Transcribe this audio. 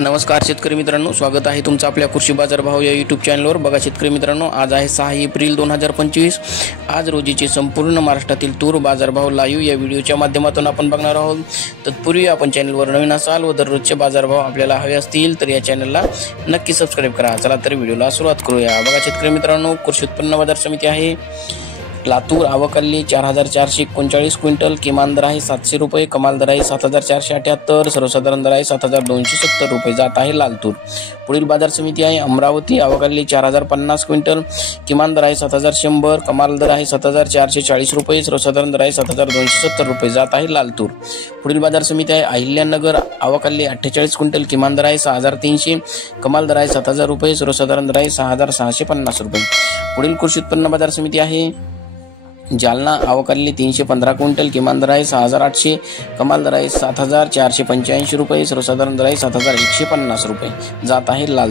नमस्कार शेतकरी मित्रांनो, स्वागत आहे तुमचं आपल्या कृषी बाजार भाव या यूट्यूब चॅनलवर। बघा शेतकरी मित्रांनो, आज आहे 6 एप्रिल 2025। आज रोजीचे संपूर्ण महाराष्ट्रातील तूर बाजारभाव लाईव्ह या व्हिडिओच्या माध्यमातून आपण बघणार आहोत। तत्पूर्वी आपण चॅनलवर नवीन असाल व दररोजचे बाजारभाव आपल्याला हवे असतील तर या चॅनलला नक्की सबस्क्राइब करा। चला तर व्हिडिओला सुरुवात करूया। बघा शेतकरी मित्रांनो, कृषी उत्पन्न बाजार समिती आहे लातूर, आवकाली 4439 क्विंटल, किमान दर आहे 700 रुपये, कमाल दर आहे 7478, सर्वसाधारण दर आहे 7270 रुपये, जात आहे लाल तूर। पुढील बाजार समिती आहे अमरावती, आवकाली 4050 क्विंटल, किमान दर आहे 7100, कमाल दर आहे 7440 रुपये, सर्वसाधारण दर आहे 7270 रुपये, जात आहे लाल तूर। पुढील बाजार समिती आहे अहिल्यानगर, आवकाली 48 क्विंटल, किमान दर आहे 6300, कमाल दर आहे 7000 रुपये, सर्वसाधारण दर आहे 6650 रुपये। पुढील कृषी उत्पन्न बाजार समिती आहे जालना, आवकाली 315 क्विंटल, किमान दर आहे 6800, कमाल दर आहे 7485 रुपये, सर्वसाधारण दर आहे 7150 रुपये, जात आहे लाल।